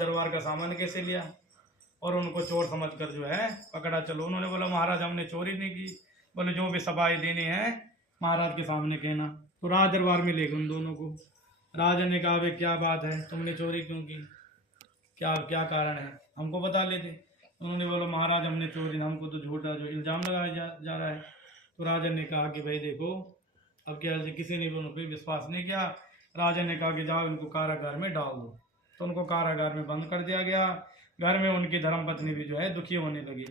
दरबार का सामान कैसे लिया, और उनको चोर समझकर जो है पकड़ा। चलो, उन्होंने बोला महाराज हमने चोरी नहीं की। बोले जो भी सफाई देनी है महाराज के सामने कहना। तो राज दरबार में ले गए उन दोनों को। राजा ने कहा भाई क्या बात है, तुमने चोरी क्यों की, क्या क्या कारण है, हमको बता लेते। उन्होंने बोला महाराज हमने चोरी, हमको तो झूठा जो इल्ज़ाम लगाया जा रहा है। तो राजा ने कहा कि भाई देखो, अब क्या किसी ने भी उन पर विश्वास नहीं किया। राजा ने कहा कि जाओ इनको कारागार में डाल दो। तो उनको कारागार में बंद कर दिया गया। घर में उनकी धर्मपत्नी भी जो है दुखी होने लगी।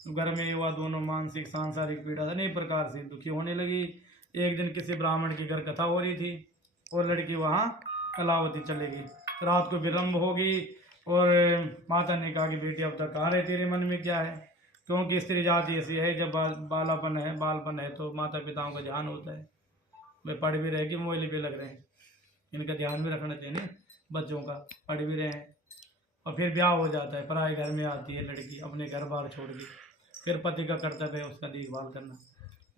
तो घर में युवा दोनों मानसिक सांसारिक पीड़ा अनेक प्रकार से दुखी होने लगी। एक दिन किसी ब्राह्मण की घर कथा हो रही थी और लड़की वहाँ कलावती चलेगी। रात को विलम्ब होगी और माता ने कहा कि बेटी अब तक कहाँ रहे, तेरे मन में क्या है, क्योंकि स्त्री जाति ऐसी है जब बालपन है तो माता पिताओं का ध्यान होता है। वे पढ़ भी रहे कि मोबाइल पे लग रहे हैं, इनका ध्यान भी रखना चाहिए बच्चों का, पढ़ भी रहे हैं। और फिर ब्याह हो जाता है, पराए घर में आती है लड़की अपने घर बार छोड़ के। फिर पति का कर्तव्य है उसका देखभाल करना,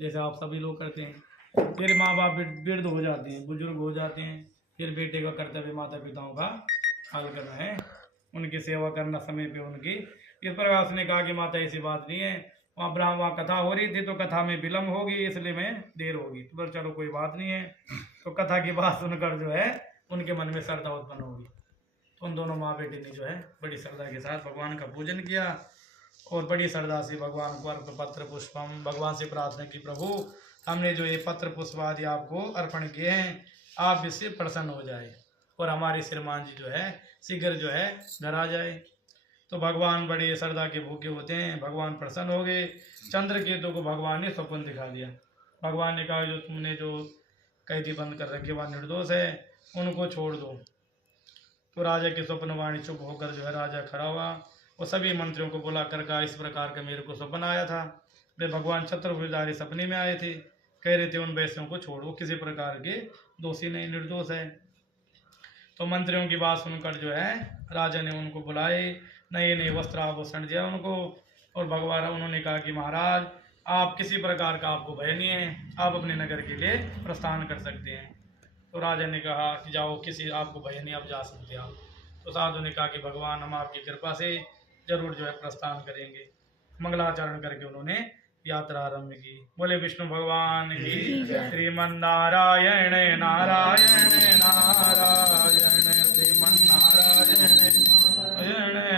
जैसे आप सभी लोग करते हैं। फिर माँ बाप वृद्ध हो जाते हैं, बुजुर्ग हो जाते हैं, फिर बेटे का कर्तव्य माता पिताओं का ख्याल करना है, उनकी सेवा करना समय पे उनकी। इस प्रकार उसने कहा कि माता ऐसी बात नहीं है, वहाँ कथा हो रही थी तो कथा में विलम्ब होगी इसलिए मैं देर होगी। तो चलो कोई बात नहीं है। तो कथा की बात सुनकर जो है उनके मन में श्रद्धा उत्पन्न होगी। तो उन दोनों माँ बेटी ने जो है बड़ी श्रद्धा के साथ भगवान का पूजन किया और बड़ी श्रद्धा से भगवान को अर्प पत्र पुष्पम, भगवान से प्रार्थना की प्रभु हमने जो ये पत्र पुष्प आदि आपको अर्पण किए हैं, आप इससे प्रसन्न हो जाए और हमारे श्रीमान जी जो है शीघ्र जो है घर आ जाए। तो भगवान बड़े श्रद्धा के भूखे होते हैं, भगवान प्रसन्न हो गए। चंद्रकेतु को भगवान ने स्वप्न दिखा दिया। भगवान ने कहा जो तुमने जो कैदी बंद कर रखे वह निर्दोष है, उनको छोड़ दो। तो राजा की स्वप्नवाणी चुप होकर जो है राजा खड़ा हुआ और सभी मंत्रियों को बुलाकर कहा इस प्रकार का मेरे को स्वप्न आया था। वे भगवान चतुर्भुजधारी सपने में आए थे, कह रहे थे उन वैश्यों को छोड़ो, किसी प्रकार के दोषी नहीं, निर्दोष है। तो मंत्रियों की बात सुनकर जो है राजा ने उनको बुलाए, नए नए वस्त्र आभूषण दिया उनको और भगवान उन्होंने कहा कि महाराज आप किसी प्रकार का आपको भय नहीं है, आप अपने नगर के लिए प्रस्थान कर सकते हैं। तो राजा ने कहा कि जाओ, किसी आपको भय नहीं, आप जा सकते आप। तो साधु ने कहा कि भगवान हम आपकी कृपा से जरूर जो है प्रस्थान करेंगे। मंगलाचरण करके उन्होंने यात्रा आरंभ की। बोले विष्णु भगवान की, श्रीमन्नारायण नारायण नारायण श्रीमन्नारायण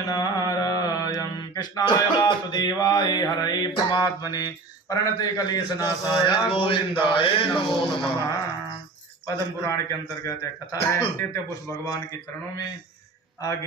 नारायण। कृष्णाय वासुदेवाय हरये परमात्मने प्रणते कलेशनाशाय गोविंदाय नमो नमः। पद्म पुराण के अंतर्गत कथा है। तीर्थ पुरुष भगवान के चरणों में आगे